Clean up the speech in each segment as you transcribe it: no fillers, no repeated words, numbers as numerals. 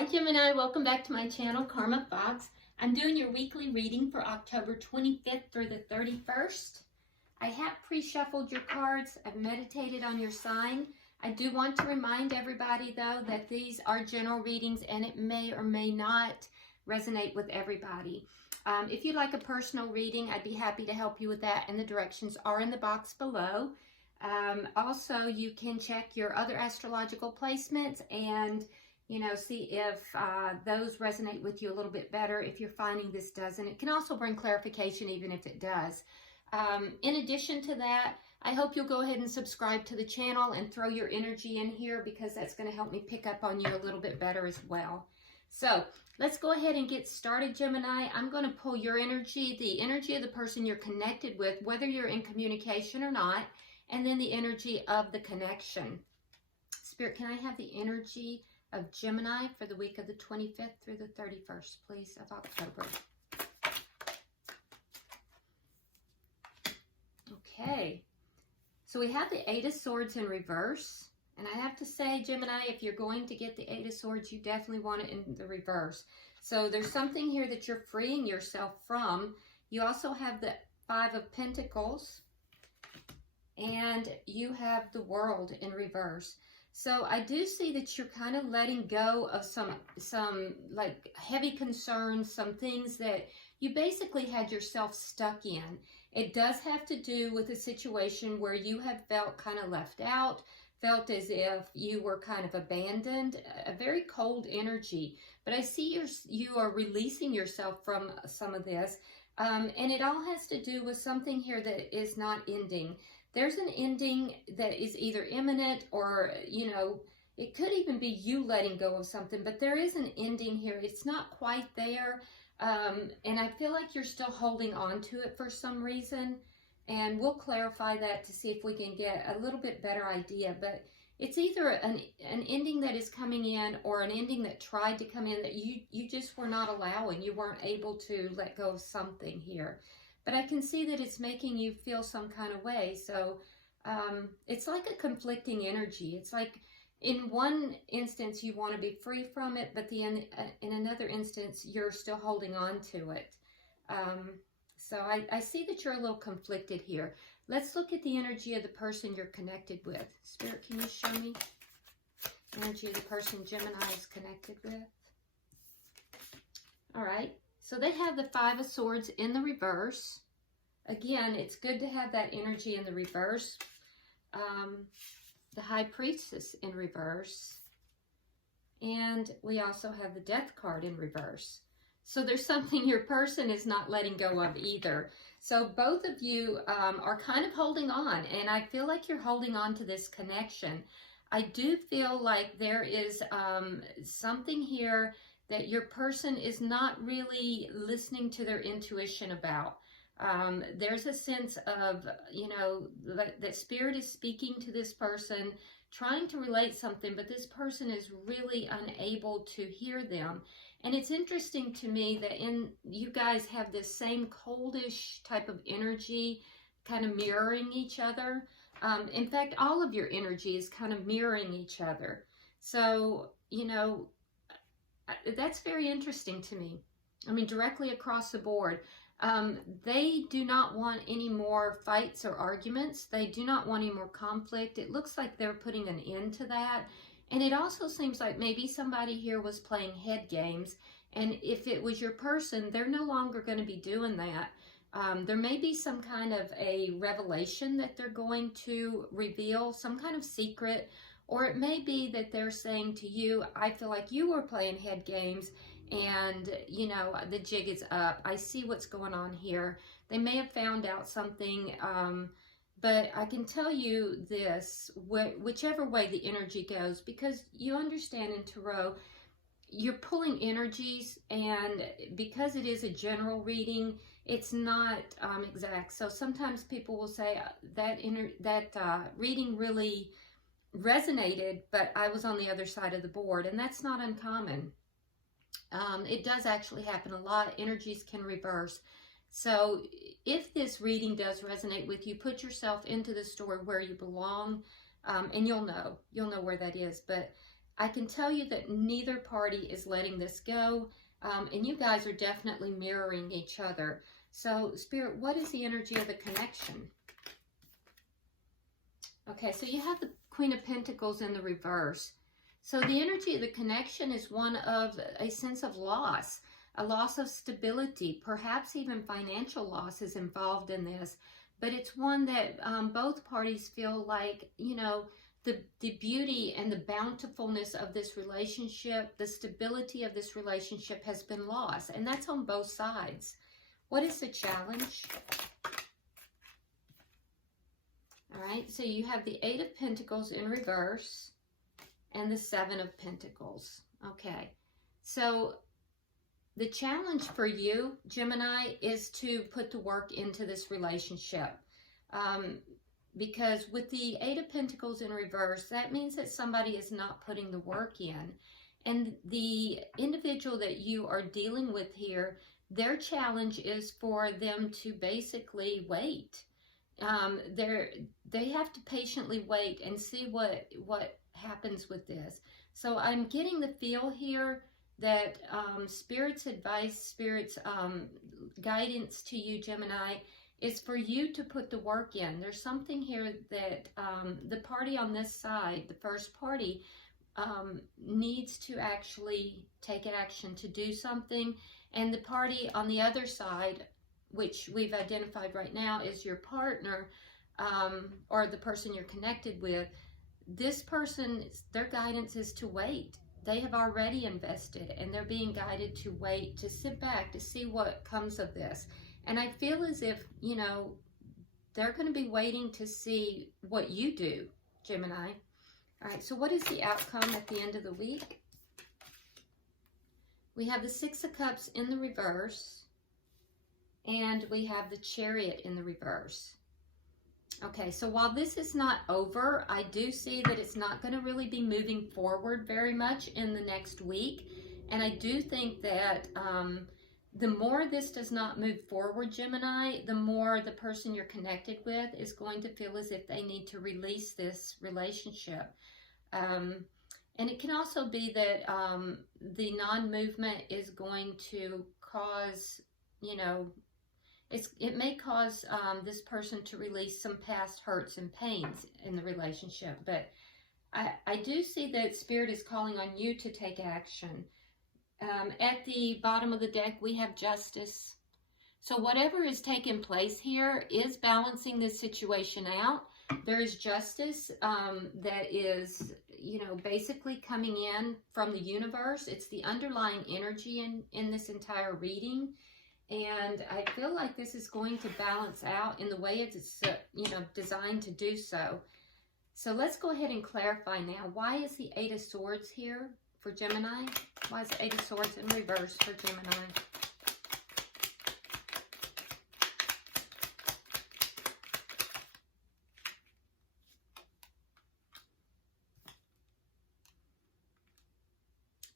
Hi Gemini, welcome back to my channel, Karma Fox. I'm doing your weekly reading for October 25th through the 31st. I have pre-shuffled your cards. I've meditated on your sign. I do want to remind everybody though that these are general readings and it may or may not resonate with everybody. If you'd like a personal reading, I'd be happy to help you with that, and the directions are in the box below. Also, you can check your other astrological placements and see if those resonate with you a little bit better if you're finding this doesn't. It can also bring clarification even if it does. In addition to that, I hope you'll go ahead and subscribe to the channel and throw your energy in here, because that's going to help me pick up on you a little bit better as well. So let's go ahead and get started, Gemini. I'm going to pull your energy, the energy of the person you're connected with, whether you're in communication or not, and then the energy of the connection. Spirit, can I have the energy of Gemini for the week of the 25th through the 31st, please, of October? Okay, so we have the Eight of Swords in reverse. And I have to say, Gemini, if you're going to get the Eight of Swords, you definitely want it in the reverse. So there's something here that you're freeing yourself from. You also have the Five of Pentacles, and you have the World in reverse. So I do see that you're kind of letting go of some like heavy concerns, some things that you basically had yourself stuck in. It does have to do with a situation where you have felt kind of left out, felt as if you were kind of abandoned, a very cold energy. But I see you are releasing yourself from some of this, and it all has to do with something here that is not ending. There's an ending that is either imminent or, it could even be you letting go of something, but there is an ending here. It's not quite there, and I feel like you're still holding on to it for some reason, and we'll clarify that to see if we can get a little bit better idea. But it's either an ending that is coming in or an ending that tried to come in that you just were not allowing. You weren't able to let go of something here. But I can see that it's making you feel some kind of way. So it's like a conflicting energy. It's like in one instance you want to be free from it, but in another instance you're still holding on to it. So I see that you're a little conflicted here. Let's look at the energy of the person you're connected with. Spirit, can you show me the energy of the person Gemini is connected with? All right. So they have the Five of Swords in the reverse. Again, it's good to have that energy in the reverse. The High Priestess in reverse. And we also have the Death card in reverse. So there's something your person is not letting go of either. So both of you are kind of holding on. And I feel like you're holding on to this connection. I do feel like there is something here that your person is not really listening to their intuition about. There's a sense of, that Spirit is speaking to this person, trying to relate something, but this person is really unable to hear them. And it's interesting to me that you guys have this same coldish type of energy, kind of mirroring each other. In fact, all of your energy is kind of mirroring each other. So, that's very interesting to me. I mean, directly across the board. They do not want any more fights or arguments. They do not want any more conflict. It looks like they're putting an end to that. And it also seems like maybe somebody here was playing head games. And if it was your person, they're no longer going to be doing that. There may be some kind of a revelation that they're going to reveal, some kind of secret. Or it may be that they're saying to you, I feel like you were playing head games and, the jig is up. I see what's going on here. They may have found out something, but I can tell you this, whichever way the energy goes, because you understand in Tarot, you're pulling energies, and because it is a general reading, it's not exact. So sometimes people will say that reading really resonated, but I was on the other side of the board, and that's not uncommon. It does actually happen a lot. Energies can reverse. So if this reading does resonate with you, put yourself into the story where you belong, and you'll know where that is. But I can tell you that neither party is letting this go, and you guys are definitely mirroring each other. So, Spirit, what is the energy of the connection? Okay, so you have the Queen of Pentacles in the reverse. So the energy of the connection is one of a sense of loss, a loss of stability, perhaps even financial loss is involved in this. But it's one that both parties feel like, you know, the beauty and the bountifulness of this relationship, the stability of this relationship has been lost. And that's on both sides. What is the challenge? All right, so you have the 8 of Pentacles in reverse and the 7 of Pentacles. Okay, so the challenge for you, Gemini, is to put the work into this relationship. Because with the 8 of Pentacles in reverse, that means that somebody is not putting the work in. And the individual that you are dealing with here, their challenge is for them to basically wait. They have to patiently wait and see what happens with this. So I'm getting the feel here that Spirit's advice, Spirit's guidance to you, Gemini, is for you to put the work in. There's something here that the party on this side, the first party, needs to actually take action to do something. And the party on the other side, which we've identified right now is your partner, or the person you're connected with, this person, their guidance is to wait. They have already invested and they're being guided to wait, to sit back, to see what comes of this. And I feel as if, you know, they're going to be waiting to see what you do, Gemini. All right, so what is the outcome at the end of the week? We have the 6 of Cups in the reverse, and we have the Chariot in the reverse. Okay, so while this is not over, I do see that it's not going to really be moving forward very much in the next week. And I do think that the more this does not move forward, Gemini, the more the person you're connected with is going to feel as if they need to release this relationship. And it can also be that the non-movement is going to cause, you know, it may cause this person to release some past hurts and pains in the relationship. But I do see that Spirit is calling on you to take action. At the bottom of the deck, we have Justice. So whatever is taking place here is balancing this situation out. There is justice that is, you know, basically coming in from the universe. It's the underlying energy in this entire reading. And I feel like this is going to balance out in the way it's, you know, designed to do so. So let's go ahead and clarify now. Why is the 8 of Swords here for Gemini? Why is the 8 of Swords in reverse for Gemini?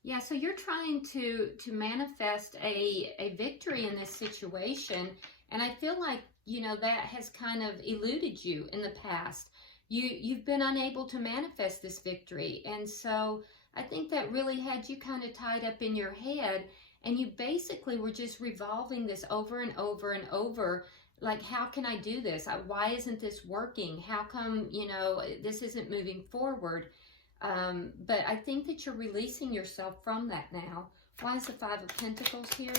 Yeah, so you're trying to manifest a victory in this situation, and I feel like, you know, that has kind of eluded you in the past. You've been unable to manifest this victory, and so I think that really had you kind of tied up in your head, and you basically were just revolving this over and over and over. Like, how can I do this? Why isn't this working? How come, you know, this isn't moving forward? But I think that you're releasing yourself from that now. Why is the 5 of Pentacles here?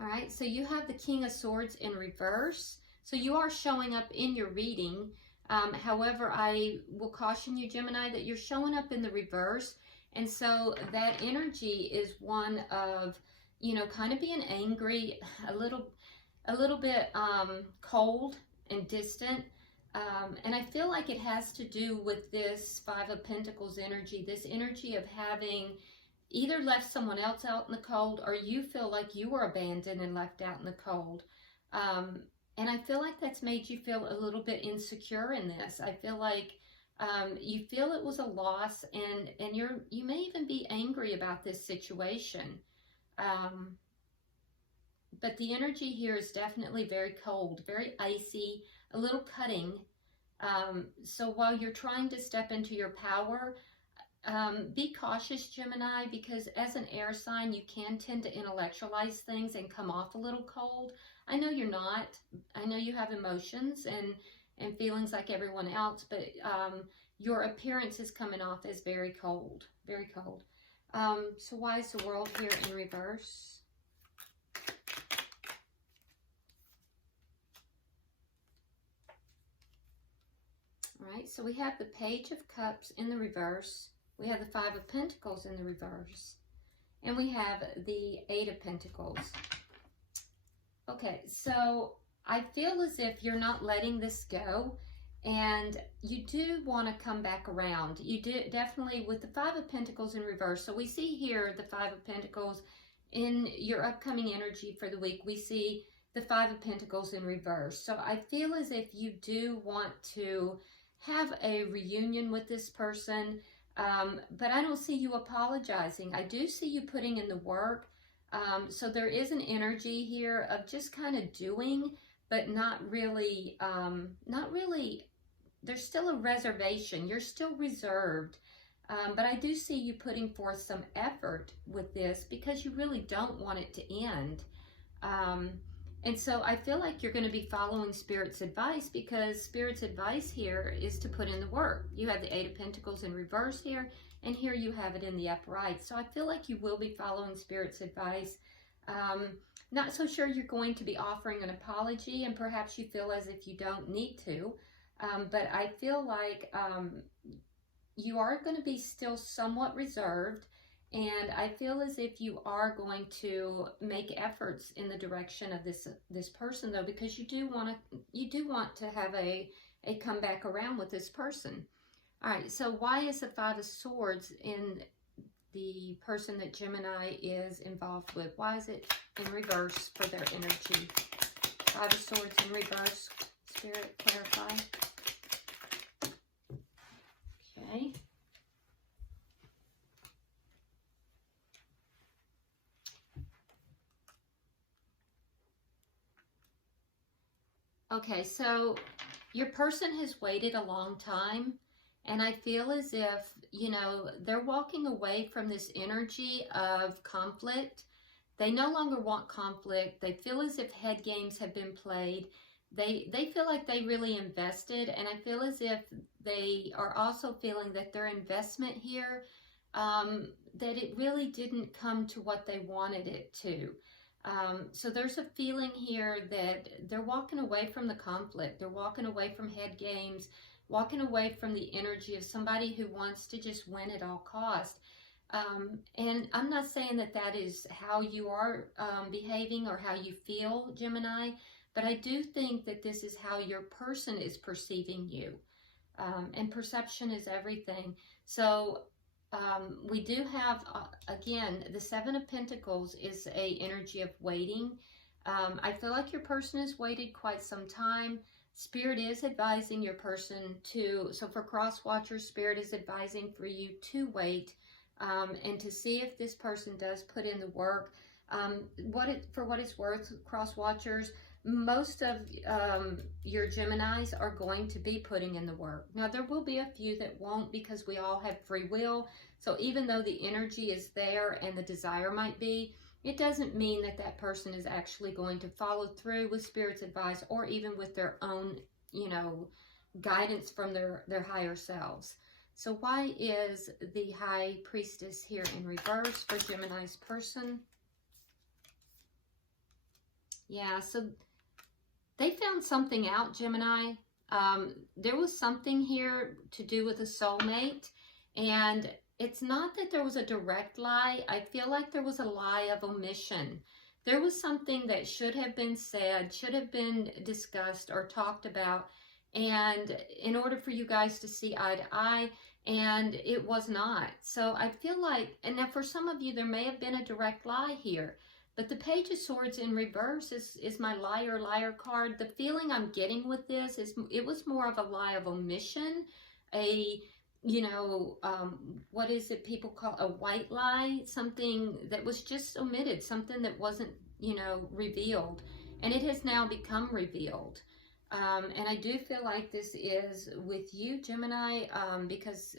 All right, so you have the King of Swords in reverse. So you are showing up in your reading. However, I will caution you, Gemini, that you're showing up in the reverse. And so that energy is one of, you know, kind of being angry, a little bit cold and distant. And I feel like it has to do with this 5 of Pentacles energy, this energy of having either left someone else out in the cold, or you feel like you were abandoned and left out in the cold. And I feel like that's made you feel a little bit insecure in this. I feel like you feel it was a loss, and you may even be angry about this situation. But the energy here is definitely very cold, very icy, a little cutting. So while you're trying to step into your power, be cautious, Gemini, because as an air sign, you can tend to intellectualize things and come off a little cold. I know you're not. I know you have emotions and feelings like everyone else, but your appearance is coming off as very cold, very cold. So why is the world here in reverse? All right, so we have the Page of Cups in the reverse. We have the Five of Pentacles in the reverse. And we have the Eight of Pentacles. Okay, so I feel as if you're not letting this go. And you do want to come back around. You do definitely with the Five of Pentacles in reverse. So we see here the Five of Pentacles in your upcoming energy for the week. We see the Five of Pentacles in reverse. So I feel as if you do want to have a reunion with this person, but I don't see you apologizing. I do see you putting in the work. So there is an energy here of just kind of doing, but not really, there's still a reservation. You're still reserved. But I do see you putting forth some effort with this because you really don't want it to end. And so I feel like you're going to be following Spirit's advice, because Spirit's advice here is to put in the work. You have the Eight of Pentacles in reverse here, and here you have it in the upright. So I feel like you will be following Spirit's advice. Not so sure you're going to be offering an apology, and perhaps you feel as if you don't need to. But I feel like you are going to be still somewhat reserved. And I feel as if you are going to make efforts in the direction of this person, though, because you do want to have a comeback around with this person. All right, so why is the Five of Swords in the person that Gemini is involved with? Why is it in reverse for their energy? Five of Swords in reverse. Spirit, clarify. Okay. Okay, so your person has waited a long time, and I feel as if, you know, they're walking away from this energy of conflict. They no longer want conflict. They feel as if head games have been played. They feel like they really invested, and I feel as if they are also feeling that their investment here, that it really didn't come to what they wanted it to. So there's a feeling here that they're walking away from the conflict. They're walking away from head games, walking away from the energy of somebody who wants to just win at all cost. And I'm not saying that that is how you are behaving or how you feel, Gemini, but I do think that this is how your person is perceiving you. And perception is everything. So we do have, again, the Seven of Pentacles is a energy of waiting. I feel like your person has waited quite some time. Spirit is advising your person to, so for cross watchers, Spirit is advising for you to wait and to see if this person does put in the work. For what it's worth, cross watchers, most of your Geminis are going to be putting in the work. Now, there will be a few that won't, because we all have free will. So even though the energy is there and the desire might be, it doesn't mean that that person is actually going to follow through with Spirit's advice, or even with their own, you know, guidance from their higher selves. So why is the High Priestess here in reverse for Gemini's person? Yeah, so they found something out, Gemini. There was something here to do with a soulmate, and it's not that there was a direct lie. I feel like there was a lie of omission. There was something that should have been said, should have been discussed or talked about, and in order for you guys to see eye to eye, and it was not. So I feel like, and now for some of you, there may have been a direct lie here. But the Page of Swords in reverse is my liar card. The feeling I'm getting with this is it was more of a lie of omission, you know, what is it people call a white lie, something that was just omitted, something that wasn't, you know, revealed, and it has now become revealed. And I do feel like this is with you, Gemini, because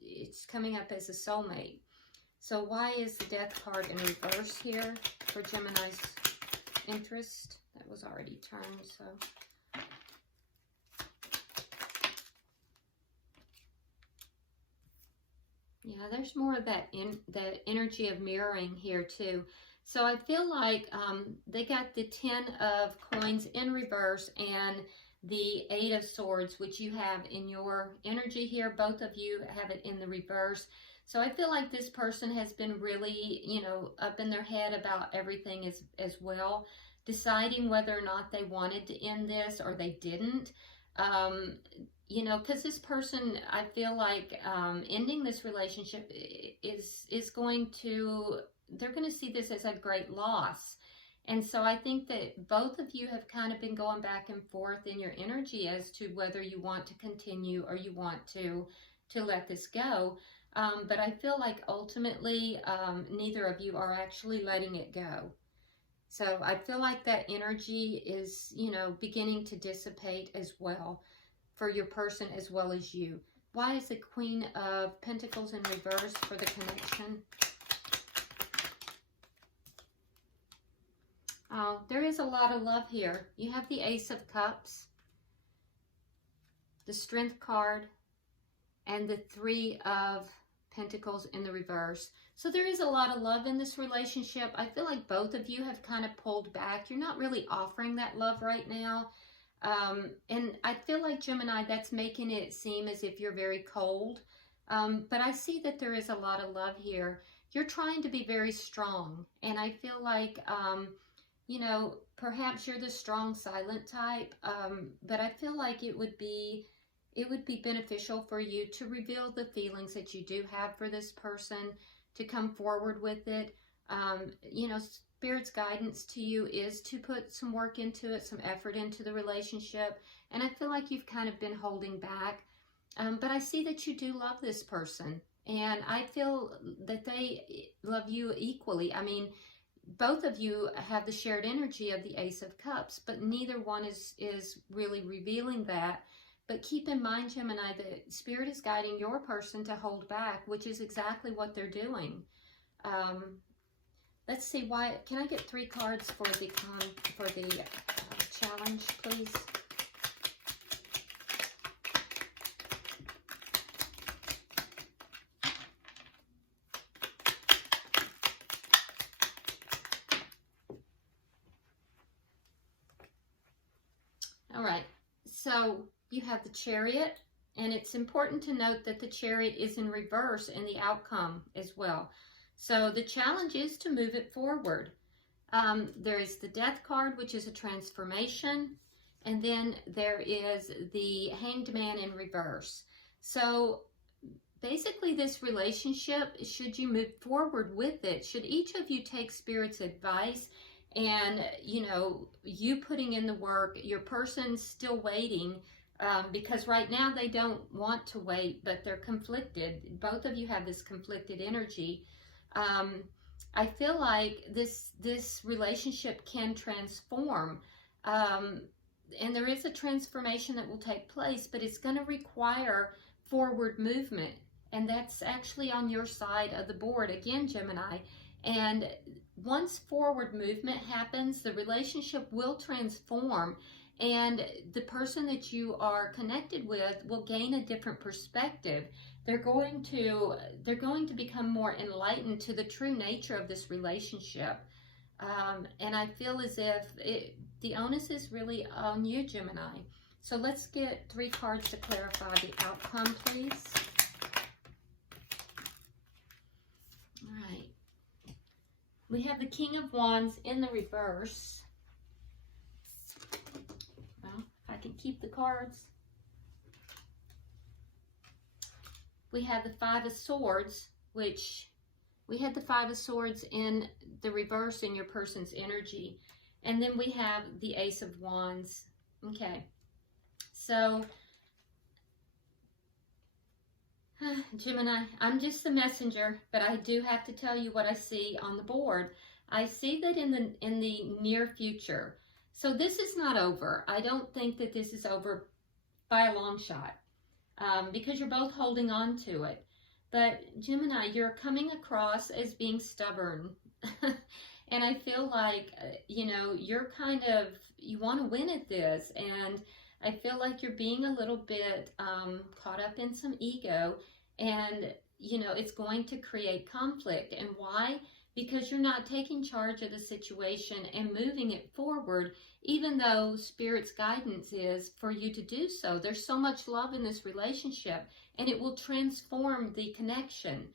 it's coming up as a soulmate. So why is the Death card in reverse here for Gemini's interest? That was already turned, so. Yeah, there's more of that that energy of mirroring here too. So I feel like they got the 10 of coins in reverse and the 8 of swords, which you have in your energy here. Both of you have it in the reverse. So I feel like this person has been really, you know, up in their head about everything as well, deciding whether or not they wanted to end this or they didn't. You know, because this person, I feel like ending this relationship is going to, they're going to see this as a great loss. And so I think that both of you have kind of been going back and forth in your energy as to whether you want to continue or you want to let this go. But I feel like ultimately neither of you are actually letting it go. So I feel like that energy is, you know, beginning to dissipate as well for your person as well as you. Why is the Queen of Pentacles in reverse for the connection? Oh, there is a lot of love here. You have the Ace of Cups, the Strength card, and the 3 of Pentacles in the reverse. So there is a lot of love in this relationship. I feel like both of you have kind of pulled back. You're not really offering that love right now. And I feel like, Gemini, that's making it seem as if you're very cold. But I see that there is a lot of love here. You're trying to be very strong. And I feel like, you know, perhaps you're the strong, silent type. But I feel like it would be beneficial for you to reveal the feelings that you do have for this person, to come forward with it. You know, Spirit's guidance to you is to put some work into it, some effort into the relationship. And I feel like you've kind of been holding back. But I see that you do love this person. And I feel that they love you equally. I mean, both of you have the shared energy of the Ace of Cups, but neither one is really revealing that. But keep in mind, Gemini, that Spirit is guiding your person to hold back, which is exactly what they're doing. Let's see why. Can I get 3 cards for the challenge, please? All right. So you have the Chariot, and it's important to note that the Chariot is in reverse in the outcome as well. So the challenge is to move it forward. There is the Death card, which is a transformation, and then there is the Hanged Man in reverse. So basically this relationship, should you move forward with it, should each of you take Spirit's advice and, you know, you putting in the work, your person's still waiting, because right now they don't want to wait, but they're conflicted. Both of you have this conflicted energy. I feel like this relationship can transform, and there is a transformation that will take place, but it's going to require forward movement, and that's actually on your side of the board again, Gemini. And once forward movement happens, the relationship will transform, and the person that you are connected with will gain a different perspective. They're going to become more enlightened to the true nature of this relationship. And I feel as if the onus is really on you, Gemini. So let's get 3 cards to clarify the outcome, please. All right. We have the King of Wands in the reverse. Well, if I can keep the cards. We have the 5 of Swords, which we had the 5 of Swords in the reverse in your person's energy. And then we have the Ace of Wands. Okay. So, Gemini, I'm just the messenger, but I do have to tell you what I see on the board. I see that in the near future, So this is not over. I don't think that this is over by a long shot, because you're both holding on to it. But Gemini, you're coming across as being stubborn. And I feel like, you know, you're kind of, you want to win at this. And I feel like you're being a little bit caught up in some ego. And, you know, it's going to create conflict. And why? Because you're not taking charge of the situation and moving it forward, even though Spirit's guidance is for you to do so. There's so much love in this relationship, and it will transform the connection.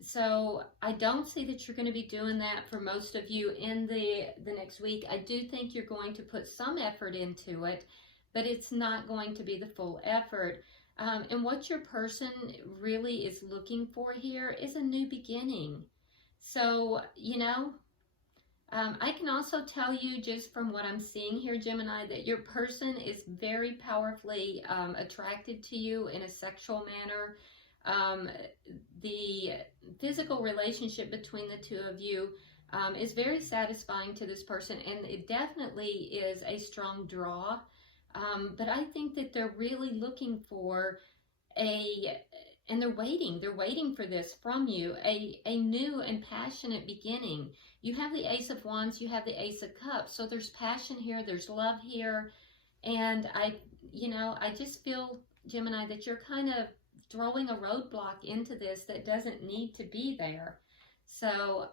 So I don't see that you're going to be doing that for most of you in the next week. I do think you're going to put some effort into it, but it's not going to be the full effort. And what your person really is looking for here is a new beginning. So, you know, I can also tell you just from what I'm seeing here, Gemini, that your person is very powerfully attracted to you in a sexual manner. The physical relationship between the two of you is very satisfying to this person, and it definitely is a strong draw. But I think that they're really looking for and they're waiting for this from you, a new and passionate beginning. You have the Ace of Wands, you have the Ace of Cups, so there's passion here, there's love here, and I just feel, Gemini, that you're kind of throwing a roadblock into this that doesn't need to be there. So,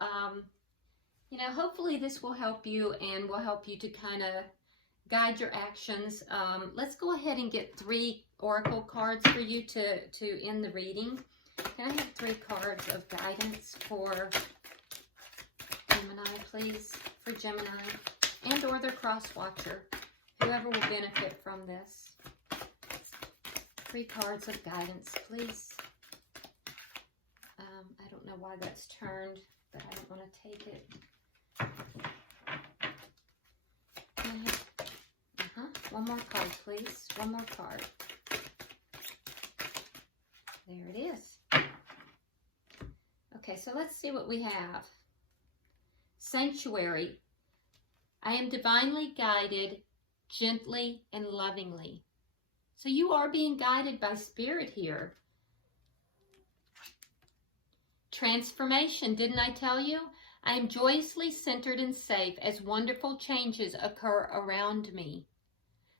you know, hopefully this will help you and will help you to kind of guide your actions. Let's go ahead and get 3 oracle cards for you to end the reading. Can I have 3 cards of guidance for Gemini, please? For Gemini and or their cross watcher, whoever will benefit from this. 3 cards of guidance, please. I don't know why that's turned, but I don't want to take it. One more card, please. One more card. There it is. Okay, so let's see what we have. Sanctuary. I am divinely guided, gently and lovingly. So you are being guided by Spirit here. Transformation, didn't I tell you? I am joyously centered and safe as wonderful changes occur around me.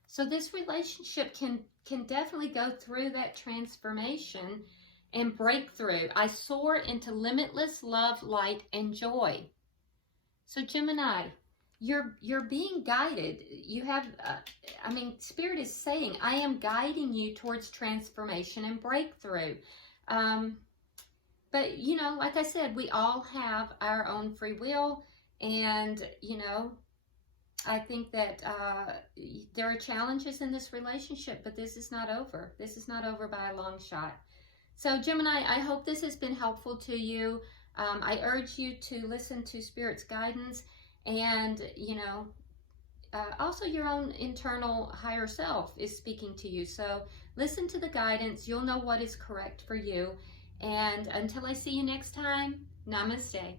So this relationship can definitely go through that transformation and breakthrough. I soar into limitless love, light, and joy. So Gemini, you're being guided. You have, Spirit is saying, I am guiding you towards transformation and breakthrough. But, you know, like I said, we all have our own free will. And, you know, I think that there are challenges in this relationship, but this is not over. This is not over by a long shot. So, Gemini, I hope this has been helpful to you. I urge you to listen to Spirit's guidance and, you know, also your own internal higher self is speaking to you. So listen to the guidance. You'll know what is correct for you. And until I see you next time, namaste.